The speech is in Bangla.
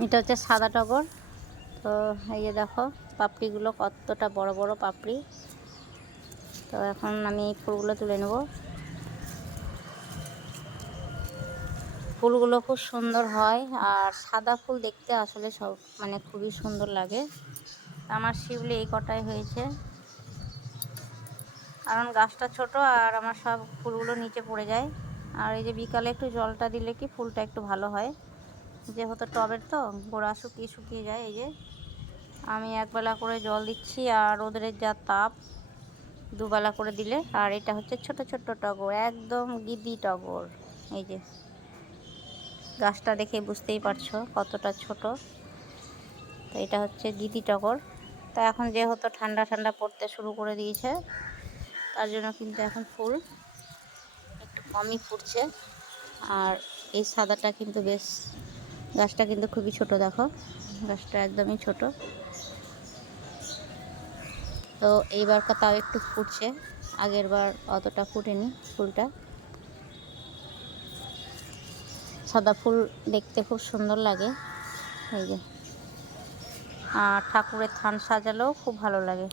এটা হচ্ছে সাদা টগর। তো এই যে দেখো, পাপড়িগুলো কতটা বড় বড় পাপড়ি। তো এখন আমি এই ফুলগুলো তুলে নেব। ফুলগুলো খুব সুন্দর হয় আর সাদা ফুল দেখতে আসলে সব মানে খুবই সুন্দর লাগে। আমার শিউলি এই কটাই হয়েছে। কারণ গাছটা ছোট আর আমার সব ফুলগুলো নিচে পড়ে যায়। আর এই যে বিকালে একটু জলটা দিলে কি ফুলটা একটু ভালো হয়। যেহেতু টবের তো, গোড়া শুকিয়ে শুকিয়ে যায় এই যে। আমি একবেলা করে জল দিচ্ছি আর ওদের যা তাপ, দুবেলা করে দিলে। আর এটা হচ্ছে ছোট ছোট টগর, একদম গিদি টগর। এই যে, গাছটা দেখে বুঝতেই পারছ কতটা ছোট। তো এটা হচ্ছে গিদি টগর। তা এখন যেহেতু ঠান্ডা ঠান্ডা পড়তে শুরু করে দিয়েছে, তার জন্য কিন্তু এখন ফুল একটু কমই ফুটছে। আর এই সাদাটা কিন্তু বেশ গাছটা কিন্তু খুবই ছোট, দেখো। গাছটা একদমই ছোট। তো এইবার তাও একটু ফুটছে। আগের বার অতটা ফুটেনি ফুলটা। সাদা ফুল দেখতে খুব সুন্দর লাগে। এই যে। আর ঠাকুরের থান সাজালেও খুব ভালো লাগে।